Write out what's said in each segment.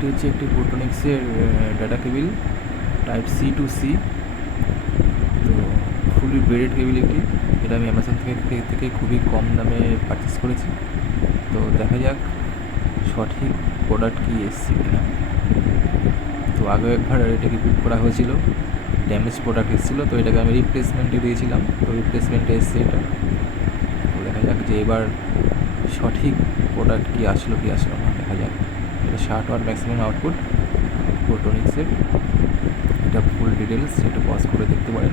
এটি হচ্ছে একটি ফোটোনিক্সের data cable type C to C. তো ফুলি ব্রেডেড কেবিল এটি, এটা আমি অ্যামাজন থেকে খুবই কম দামে পারচেস করেছি। তো দেখা যাক সঠিক প্রোডাক্ট কি এসছে কিনা। তো আগে একবার এটাকে বুক করা হয়েছিল, ড্যামেজ প্রোডাক্ট এসেছিলো, তো এটাকে আমি রিপ্লেসমেন্টে দিয়েছিলাম, তো রিপ্লেসমেন্টে এসছে এটা। তো দেখা যাক যে এবার সঠিক প্রোডাক্ট কি আসলো না, দেখা যাক। এটা 60 ওয়াট ম্যাক্সিমাম আউটপুট ফোটোনিক্সের, এটা ফুল ডিটেলস, এটা পজ করে দেখতে পারেন।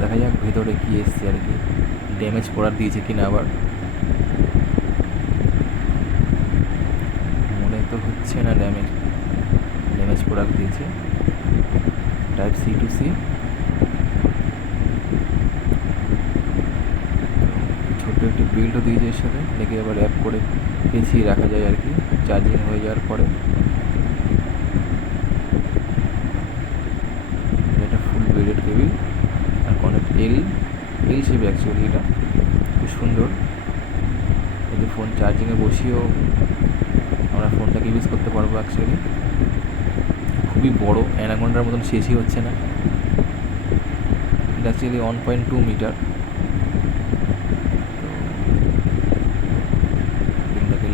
দেখা যাক ভেতরে কি এসছে আর কি, ড্যামেজ প্রোডাক্ট দিয়েছে কিনা। আবার মনে তো হচ্ছে না ড্যামেজ প্রোডাক্ট দিয়েছে। টাইপ সি টু সি, ছোট্ট একটি বিল্ডও দিয়েছে এর সাথে, এটাকে আবার অ্যাপ করে পেঁচিয়ে রাখা যায় আর কি চার্জিং হয়ে যাওয়ার পরে। এটা ফুল ব্রেডেড কেবিল আর কনেক্ট এল শেপে অ্যাকচুয়ালি, এটা খুব সুন্দর। এতে ফোন চার্জিংয়ে বসিয়েও আমরা ফোনটাকে ইউজ করতে পারবো। অ্যাকচুয়ালি খুবই বড়, অ্যানাকোন্ডার মতন শেষই হচ্ছে না। এটা অ্যাকচুয়ালি 1.2 মিটার।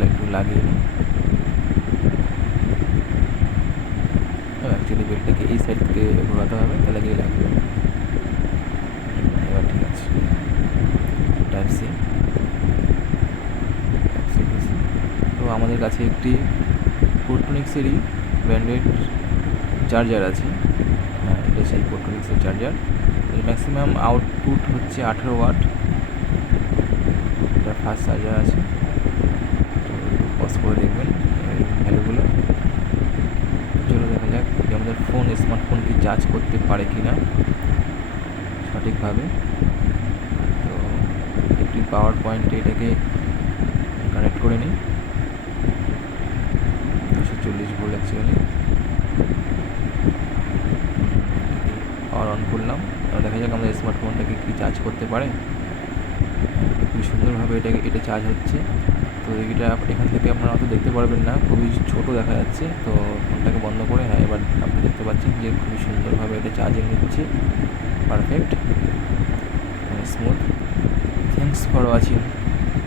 একটু লাগিয়ে নিই। অ্যাকচুয়ালি বেলটাকে এই সাইড থেকে ঘোরাতে হবে, তাহলে গিয়ে লাগবে। এবার ঠিক আছে। টাইপ সি, তো আমাদের কাছে একটি ফোটোনিক্সেরই ব্র্যান্ডেড চার্জার আছে। হ্যাঁ, এটা সেই ফোটোনিক্সের চার্জার। এর ম্যাক্সিমাম আউটপুট হচ্ছে 18 ওয়াট। এটা ফাস্ট চার্জার আছে, তো পজ করে দেখবেন ভ্যালুগুলো। চলো দেখা যাক যে আমাদের স্মার্টফোন কি চার্জ করতে পারে কি না সঠিকভাবে। তো একটি পাওয়ার পয়েন্টে এটাকে কানেক্ট করে নিই। 240 ভোল্ট অ্যাকচুয়ালি। পাওয়ার অন করলাম, এবার দেখা যাক আমাদের স্মার্টফোনটাকে কি চার্জ করতে পারে। খুবই সুন্দরভাবে এটা চার্জ হচ্ছে। তো এটা এখান থেকে আপনারা অত দেখতে পারবেন না, খুবই ছোট দেখা যাচ্ছে। তো ফোনটাকে বন্ধ করে, হ্যাঁ এবার আপনি দেখতে পাচ্ছেন যে খুবই সুন্দরভাবে এটা চার্জিং নিচ্ছে, perfect, smooth. Thanks for watching.